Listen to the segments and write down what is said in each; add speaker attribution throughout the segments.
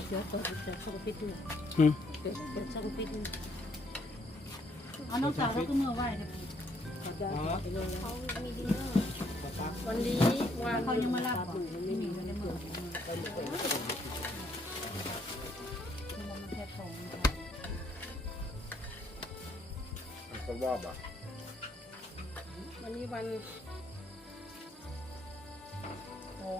Speaker 1: เดี๋ยวเปิดช่องปิดด้วย
Speaker 2: อืม
Speaker 1: เปิดช่องปิดด้วย
Speaker 3: เอาน้องสาวเขาก็เมื่อไหวนะ
Speaker 1: เขาจะไปลงแล้ว
Speaker 4: เขามีดินเนอร์
Speaker 1: วันนี้วัน
Speaker 3: เขายังมารับ
Speaker 1: ห
Speaker 3: ก่อน
Speaker 1: นู
Speaker 3: ไม่
Speaker 1: ไม่
Speaker 3: มี
Speaker 1: มี
Speaker 3: เลยเมื่อมันแค่สอง
Speaker 5: ก็รอบอ่ะ
Speaker 1: วันนี้วันของ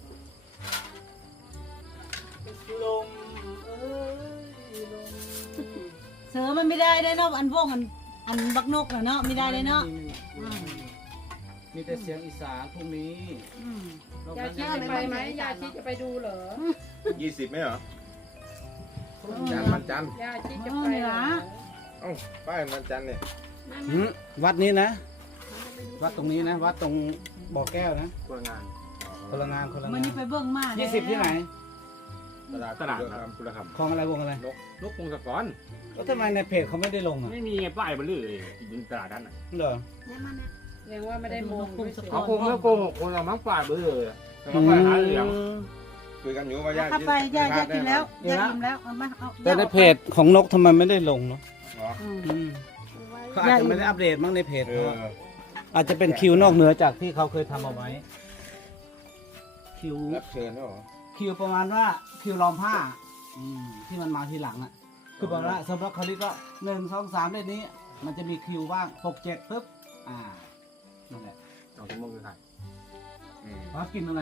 Speaker 5: ลมลม
Speaker 3: เสือมันไม่ได้ได้เนาะอันพวกอันบักนกเนาะไม่ได้เลยเนาะ
Speaker 2: มีแต่เสียงอีสานพรุ่งนี้
Speaker 1: ยาชีจะไปไหมยาชีจะไปดูเหรอ
Speaker 5: 20ไหมเหรอจันทร์วันจันทร์
Speaker 1: ยาชีจะไปเหรอ
Speaker 5: เอ้าป้ายวันจันทร์เนี่ย
Speaker 2: วัดนี้นะ วัดตรงนี้นะ วัดตรงบ่อแก้วนะ
Speaker 5: คนงาน
Speaker 2: คนละงานคนละ
Speaker 3: มัน
Speaker 2: งาน
Speaker 3: นี่ไปเบิ่งมา
Speaker 2: 20ที่ไหน
Speaker 5: ตลาดครับคุณธรรม
Speaker 2: คลองอะไรวงอะไร
Speaker 5: นกพงศกร
Speaker 2: แล้วทำไมในเพจเขาไม่ได้ลงอ่ะ
Speaker 6: ไม่มีไงป้ายบนเรือเลยอยู่ตลาดนั้นอ่ะ
Speaker 2: เหรอ
Speaker 1: เรียกว่าไม่ได้มองด้วยเสีย
Speaker 6: เขาคงไม่โกหกคนเรามั้งป้ายบนเรือแต่ว่าป้ายหาเหลือง
Speaker 5: คุยกันอยู่ว่าญาติ
Speaker 3: เข้าไปย่ากินแล้วย่ากินแล้วเอามาเอา
Speaker 2: แต่ในเพจของนกทำไมไม่ได้ลงเนาะ
Speaker 5: อ๋อ
Speaker 2: เขาอาจจะไม่ได้อัปเดตมั้งในเพจ
Speaker 5: เอ
Speaker 2: เขา
Speaker 5: อ
Speaker 2: อะอาจจะเป็นคิวนอกเหนือจากที่เขาเคยทำเอาไว้ คิว
Speaker 5: รับเชิญแล้วเหรอ
Speaker 2: คิวประมาณว่าคิวล้อมผ้าที่มันมาทีหลังน่ะ คือประมาณว่าสำหรับเขาลิก็1 2 3เลขนี้ มันจะมีคิวว่าง6 7ปุ๊บนั่นแหละ
Speaker 6: 2 ชั่วโมงคือใคร
Speaker 2: ว่ากินอะไร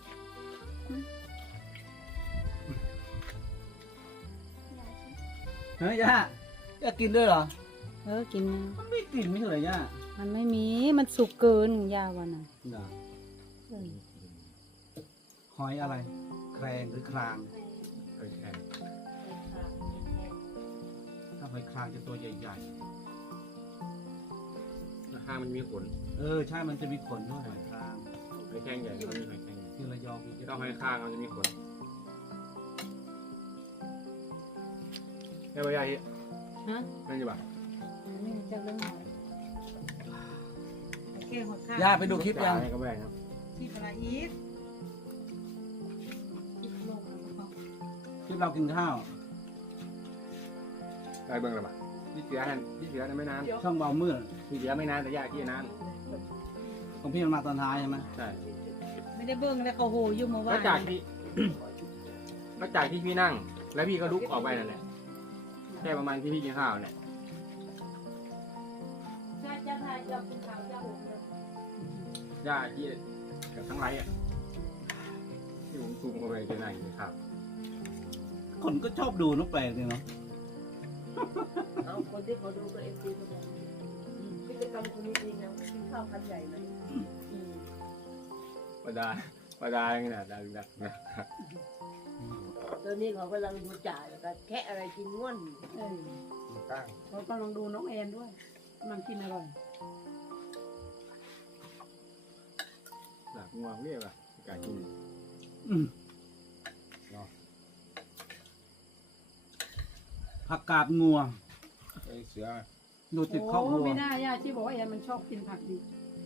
Speaker 2: เฮ้ยย่ากินด้วยเหรอ
Speaker 3: กิน
Speaker 2: มันไม่กลิ่นไม่ใช่เหรอย่า
Speaker 3: มันไม่มีมันสุกเกินยาวันน่ะ
Speaker 2: เหรอหอยอะไร แครงหรือคราง
Speaker 6: เคยแข่ง
Speaker 2: ถ้าหอยครางจะตัวใหญ่
Speaker 6: ราคามันมีขน
Speaker 2: ๆใช่มันจะมีขนด้วยหอยคราง
Speaker 6: หอยแข้งใหญ่เขามีหอยแข้งใหญ่
Speaker 2: ที่ระยองมี
Speaker 6: ที่ต้องหอยข้างมันจะมีขนได้ป่ะยาย
Speaker 1: ฮะ
Speaker 6: นั่นอยู่ป่ะ
Speaker 1: นี่จะเรื่องไหน
Speaker 3: แก้หัวข้า
Speaker 2: ย่าไปดูคลิปยัง
Speaker 6: ก็แบ่งครับ
Speaker 3: ที่ปลาอีท
Speaker 2: คลิปเรากินข้าว
Speaker 6: ได้เบิ่งแล้วป่ะที่เสียไม่นาน
Speaker 2: ช่องเบามืด
Speaker 6: ที่เสียไม่นานแต่ยากที่นาน
Speaker 2: ของพี่มันมาตอนท้ายใช่ไหม
Speaker 6: ใช่
Speaker 3: ไม่ได้เบิ่งแล้วเขาโหอยู่เมื่อ
Speaker 6: ก็
Speaker 3: วาน
Speaker 6: จากที่ ก็จากที่พี่นั่ง แล้วพี่ก็ลุกออกไปนั่นแหละแค่ประมาณที่พี่กินข้าวเนี่ย
Speaker 1: จะทายจะกินข้าวจะหุบเลย
Speaker 6: ย่าที่กับทั้งไรอ่ะที่ผมซูมเข้าไปจะนั่งกินข้าว
Speaker 2: คนก็ชอบดูน้องแปลกเลยเนาะ
Speaker 1: เอาคนที่เขาดูก็เอฟซีเขาบอกกิจกรรมคนนี้ดีนะกินข้าวคันใหญ่ไหม
Speaker 6: ประดาอย่างนี้นะดักนะ
Speaker 1: ตอนนี้เขากำลังดูจ่ายกันแค่อะไรกินง่วน
Speaker 5: ตั้ง
Speaker 3: เขากำลังดูน้องแอนด้วยมันกินอร่อย
Speaker 6: ดักง่วงเรียกว่าการกิน
Speaker 2: ผักกาดงัว
Speaker 5: ไอ้เสือ
Speaker 2: ดูติดครอบครัว
Speaker 4: ไม่น่าย่าที่บอกว่าแอนมันชอบกินผักดิบ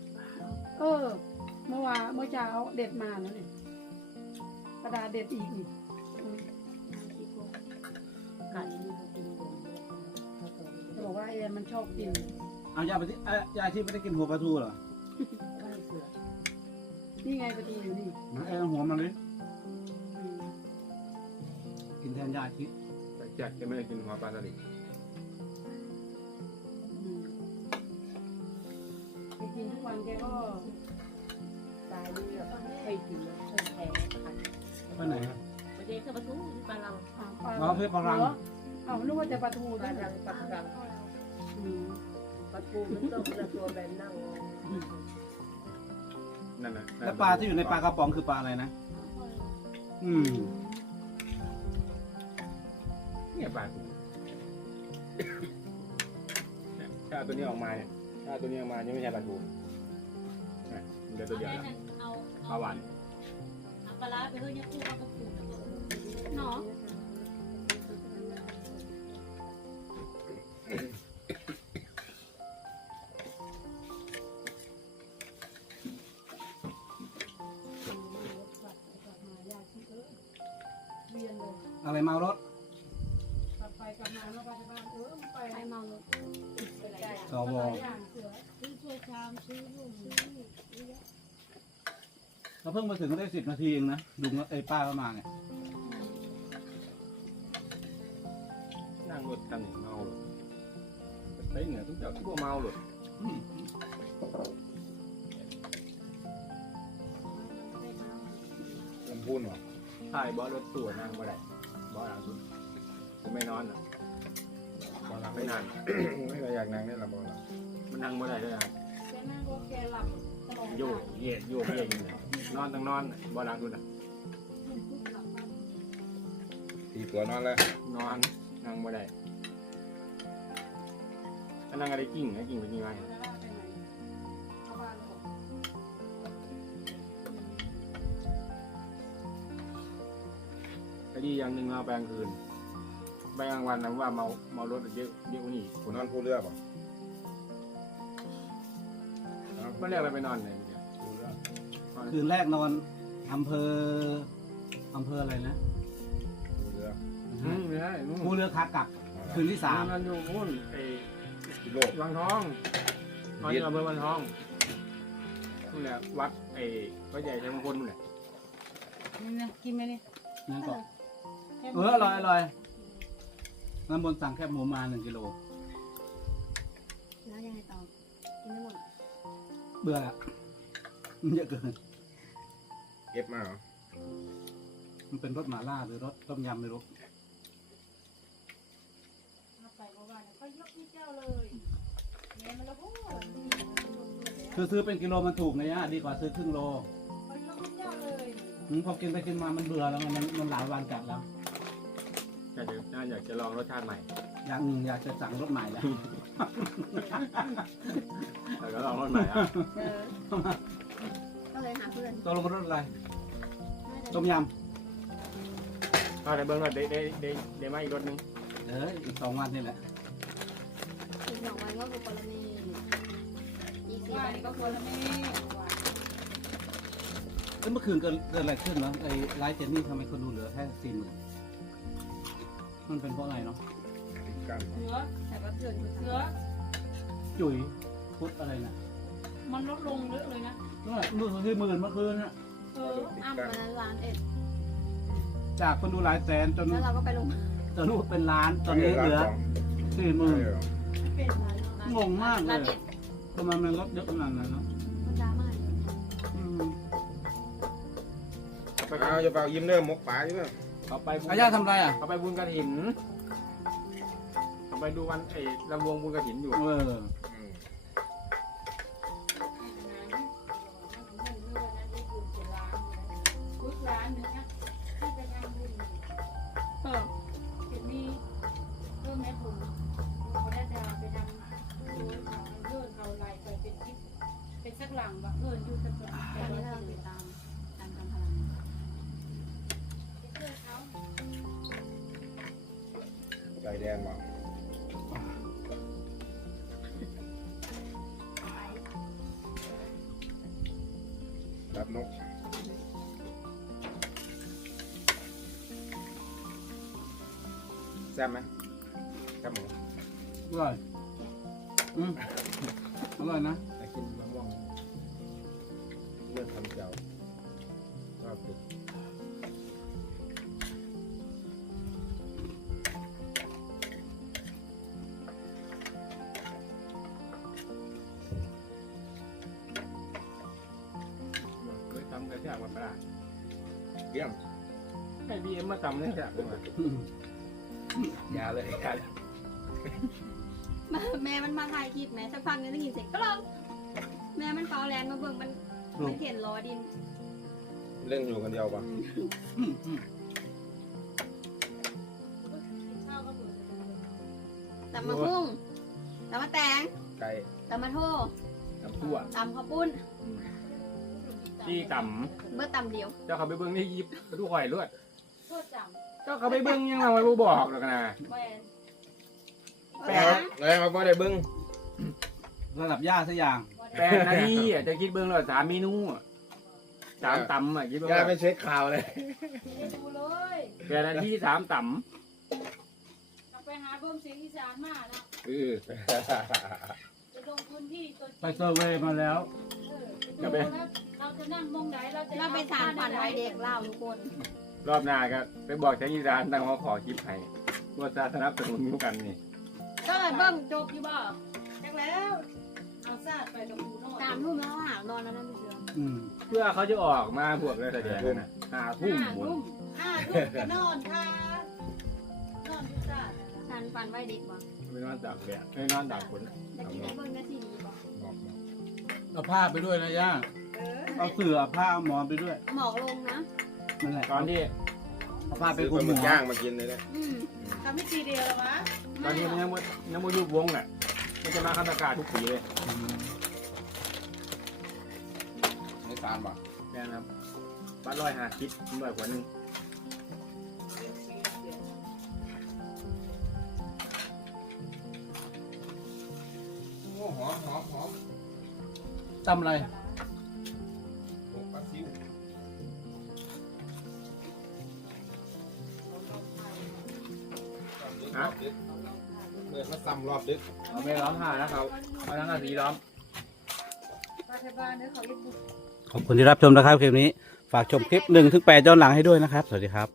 Speaker 4: เมื่อเช้าเด็ดมาแล้วเนี่ยกระดาษเด็ดอีกนี่
Speaker 1: ไก่นี่เขากินเยอะ
Speaker 4: จะบอกว่าแอนมันชอบกิน
Speaker 2: เอายาไปที่ยาที่ไม่ได้กินหัวปลาทูเหรอ
Speaker 1: ไม่เสือ
Speaker 4: นี่ไงประตูอยู่นี่
Speaker 2: นะเอาหัวมันเลยกินแทนยาที่
Speaker 6: แต่แจ็คจะไม่ได้กินหัวปลาสลิด
Speaker 4: กินทุกวันแกก็
Speaker 1: ตายนี่แบบไม่กินแล้วไม่แพ้คัน
Speaker 2: ไปไหนครับ
Speaker 1: ประเดี๋ยวก็ประตูปลาลัง
Speaker 2: อ๋อเพื่อพลัง
Speaker 4: นึกว่าจะปลาทู
Speaker 1: ปลา
Speaker 4: ด้วย
Speaker 1: ลังปลาลังปลาทูมันต้องเป็นตัวแบบนั่ง
Speaker 6: นั่นนะ
Speaker 2: แล้วปลาที่อยู่ในปลากระป๋องคือปลาอะไรนะ
Speaker 6: เนี่ยปลาทูถ้าตัวนี้ออกมาเนี่ยถ้าตัวนี้ออกมาจะไม่ใช่ปลาทูมันจะตัวเดียวแล้วปลาหวาน
Speaker 3: เอาปลาไปเฮ้ยยังคู่เอากระปุก
Speaker 4: เนาะเวียนเลย
Speaker 2: อะไรเมารถ
Speaker 4: กลับไปกลับมาแล้วไปที่บ้านมันไป
Speaker 1: ใครเมารถ
Speaker 2: สว
Speaker 4: หลายอย่างเสือ
Speaker 3: ซื้อถ้วยชามซื้อลูกซื้อนี่
Speaker 2: เราเพิ่งมาถึงก็ได้10 นาทีเองนะลุงไอ้ป้าก็มาเนี่ย
Speaker 6: นั่งรถกันเมาไปเหนือทุกเจ้าทั่วเมาหลุด
Speaker 2: อืม
Speaker 5: ลำพูนเหรอ
Speaker 6: ถ่ายบอสรถตัวนั่งมาได้บอสหลังสุดผมไม่นอนอ่ะ
Speaker 5: บอล
Speaker 6: ไม่นาน
Speaker 5: ไม่ก็อยากนั่งได้ละบอล
Speaker 6: มันนั่งมาได้ด้วยนะ
Speaker 4: แกนั่งรถแกหลับตลอด
Speaker 6: โยกเหยียดโยกเหยียดอยู่เนี่ยนอนตั้งนอนบอสหลังสุดอ่ะ
Speaker 5: ตีตัวนอนแล้ว
Speaker 6: นอนนั่งมาได้ถ้านั่งอะไรกิ่งนะกิ่งเป็นยังไง
Speaker 4: ไปไหนเข้าบ้านแล้วบอก
Speaker 6: ก็ดีอย่างหนึ่งเราไปกลางคืนไปกลางวันนะว่าเมารถเยอะเยอะกว่านี้
Speaker 5: ผมนอนผู้เรือป่ะ
Speaker 6: ไม่เรียกอะไรไปนอนเลยเนี่ย
Speaker 5: ผู้เรือ
Speaker 2: คืนแรกนอนอำเภออะไรนะ
Speaker 5: ผู้เรือ
Speaker 6: ไม่ใช่นู่น
Speaker 2: ภูเรือขากลับคืนที่
Speaker 6: มันอยู่นู่นไอ้
Speaker 5: กิโล
Speaker 6: วังทองนอนอยู่อำเภอวังทองนู่นแหละวัดไอ้วัดใหญ่ชัยมงคลนู่นแหละ
Speaker 3: นี่นะกินไหมเนี่ย
Speaker 2: 3นั่นก็อร่อยน้ำบนสั่งแคบหมูมา1 กิโล
Speaker 1: แล้วยังไงต่อกินไม่หมด
Speaker 2: เบื่อละมันเยอะเกิน
Speaker 5: เก็บมาเหรอ
Speaker 2: มันเป็นรสหม่าล่าหรือรสต้มยำไม่รู้
Speaker 4: ถ้าไปเมื่อวานเขายกให้เจ้าเลยแม่มันละพูดนี่มันยกเลยแล้ว
Speaker 2: คือซื้อเป็นกิโลมันถูกนะย่าดีกว่าซื้อครึ่งโล
Speaker 4: เขายกให้เจ้าเลย
Speaker 2: พอกินไปกินมามันเบื่อแล้วมันหลายวันกัดแล้ว
Speaker 6: อยากจะลองรสชาติใหม่
Speaker 2: อย่างหนึ่งอยากจะสั่งรสใหม่แล้ว
Speaker 6: แต่ก็ลองรสใหม่อ่ะ
Speaker 1: ก็เลยหาเพื่อน
Speaker 2: ตัวลงรสอะไรต้มย
Speaker 6: ถ้าในเบื้องต้นได้มาอีกรสนึง
Speaker 2: ำอีก2 วันนี่แหละ
Speaker 1: อีก2 วันก็คือปรณีอีก4
Speaker 4: ว่า
Speaker 1: วัน
Speaker 4: นี่
Speaker 1: ก็
Speaker 4: ก็
Speaker 1: ค
Speaker 4: ควรแล้วไม่ว่า
Speaker 2: เมื่อคืนเกิดอะไรขึ้นวะไอ้ไลฟ์เจนนี่ทำไมคนดูเหลือแค่40,000มันเป็นเพราะอะไรเนาะ
Speaker 5: ติดกัน
Speaker 4: เสือ
Speaker 1: แต่ก็เพื่อนคือ
Speaker 4: เสือ
Speaker 2: จุ๋ยพุทธอะไรนะ
Speaker 4: มันลดลงเยอะเลยนะ
Speaker 2: นู่นดูที่10,000เมื่อคืนน่ะ
Speaker 4: เออ
Speaker 1: อ้ำวันนั้นล้านเอ็ด
Speaker 2: จากคนดูหลายแสนจน
Speaker 1: แล้วเราก็ไปลง
Speaker 2: รูปเป็นล้านตอนนี้เหลือ 40,000
Speaker 4: เป็น
Speaker 2: งงมากเล
Speaker 1: ล้าน
Speaker 2: ย
Speaker 1: เอ็ด
Speaker 2: ทำไมมันลดเยอะขนาดนั้นเนาะ
Speaker 1: มันดราม่าอยู่
Speaker 5: เอาจะเปล่ายิ้มเริ่มมกปลาอยู่เนอะ
Speaker 6: เขาไป
Speaker 2: อาย่าทำไรอ่ะ
Speaker 6: เขาไปบุญกระถินเขาไปดูวันไอ้ลำวงบุญกระถินอยู่
Speaker 2: เออ
Speaker 4: ร้านนึงนะที่ไปทำบุญ
Speaker 1: เออ
Speaker 4: เห็นมีเรื่องแม่บุญเขาได้ดาไปนำโดยเขาเลื่อนเขาไล่ไปเป็นคลิปเป็นสักหลังว่าเลื่อนอยู่ตะกอน
Speaker 1: ตอนนี้เราติดตามการทำพลัง
Speaker 5: ใจแดงว่ะรับนกแซ่บไหมแซ่บหมู
Speaker 2: อร่อยอร่อยนะ
Speaker 5: แต่กินมะม่วงเลือดทำเจียวชอบติด
Speaker 6: เคยทำกระแทกวันปลา
Speaker 5: เยี่ยม
Speaker 6: ให้บีเอ็มมาทำเลยจ้ะ
Speaker 5: อย่าเลยอย่าเลย
Speaker 1: แม่มันมาถ่ายคลิปแม่สักพักนึงได้ยินเสียงกรองแม่มันเฝ้าแลนมาเบิ่งมันเขียนล้อดิน
Speaker 5: เล่นอยู่คนเดียวป่ะ
Speaker 4: ข้าวก็เหมือน
Speaker 1: ตำมะพุ่งตำมะแตง
Speaker 5: ไก่
Speaker 1: ตำมะโถ
Speaker 6: ทำทั่ว
Speaker 1: ตำข้าวปุ้น
Speaker 6: ที่ต่
Speaker 1: เมื่อตำเดียว
Speaker 6: ำเจ้าเขาไปเบิ้งที่ยิบดูข่อยเลือด
Speaker 4: โทษจ
Speaker 6: เจ้าเขาไปเบิ้งยังเราไม่บอกหรอกนะ
Speaker 4: ำแหวน
Speaker 6: แปลก
Speaker 5: เลยมาบ่ได้เบิ้ง
Speaker 2: ระดับย่าสักอย่าง
Speaker 6: 8 นาทีอ่ะจะคิดเบิ้งแล้ว3 เมนูอ่ะ3 ตำอ่ะคิดเบิ้ง
Speaker 5: ย่า
Speaker 6: แล้ว
Speaker 5: ไม่เช็คข่าวเลย
Speaker 4: ไม่ได้ดูเลย
Speaker 6: แต่ละที่3ต่
Speaker 4: เราไปหาเบิ่มเสียงอีสานมาเนาะ
Speaker 6: ำ
Speaker 4: จะลงพื้นที่ตัวจริง
Speaker 2: ไปเซอร์เวย์มาแล้ว
Speaker 4: ไปดูแล้วเราจะนั่งมองไหนเราจะ
Speaker 1: เราไปสานฝันไว้เด็กเล่าทุกคน
Speaker 6: รอบหน้าก็ไปบอกแจ้งอีสานตั้งหัวขอคลิปให้ว่าจะสนับสนุนอยู่กันนี่
Speaker 1: ก็เบิ่งจบอยู่บ่
Speaker 3: จักแล้วเอาซาดไปกับปูนอน
Speaker 1: 3 ทุ่มแล้วหานอนแล้วนั่นเชื่อ
Speaker 2: อืม
Speaker 6: เพื่อเขาจะออกมาพวกนักแสดงนะ5 ทุ่มหมด
Speaker 3: 5 ทุ่มก็นอนค่ะนอนอยู่ซาด
Speaker 1: ฉันฝันไว้เด็กบ่
Speaker 6: ไม่นอนตากแดดไม่นอนตากฝน
Speaker 1: แต่ที่ได้เบิ่งนาทีนี้บ่
Speaker 2: เอาผ้าไปด้วยนะย่า
Speaker 3: เออ
Speaker 2: เอาเสือผ้าหมอนไปด้วย
Speaker 1: หมอกลงนะ
Speaker 2: นั่นแหละ
Speaker 6: ตอนที่
Speaker 2: เอาผ้าไป
Speaker 5: ซื้อ
Speaker 2: คุ
Speaker 5: ป
Speaker 2: ม
Speaker 5: ลาห
Speaker 2: หั
Speaker 5: มึก
Speaker 2: ว
Speaker 5: ย่างมากินเลยนะ
Speaker 3: ทำให้ทีเดียวแล้ววะ
Speaker 6: ตอนที่มันยังไม่ยุบวงน่ะมันจะมาคันตะกาทุกปีเลย
Speaker 5: ไม่ทานป่ะ
Speaker 6: แม่นะครับบ้าน150ร้อยกว่านึง
Speaker 5: โอ้หอมหอมหอม
Speaker 2: ตำอะไร
Speaker 5: โอ้ปลาซิวรอบดึกเมื่อเขาซ้ำรอบดึก
Speaker 6: เอาไม่ล้อมผ้านะครับเอาทั้งกระสีล้อม
Speaker 3: รัฐบาลเนี่ยเขาเรียก
Speaker 2: ขอบคุณที่รับชมนะครับคลิปนี้ ฝากชมคลิป1-8ย้อนหลังให้ด้วยนะครับ สวัสดีครับ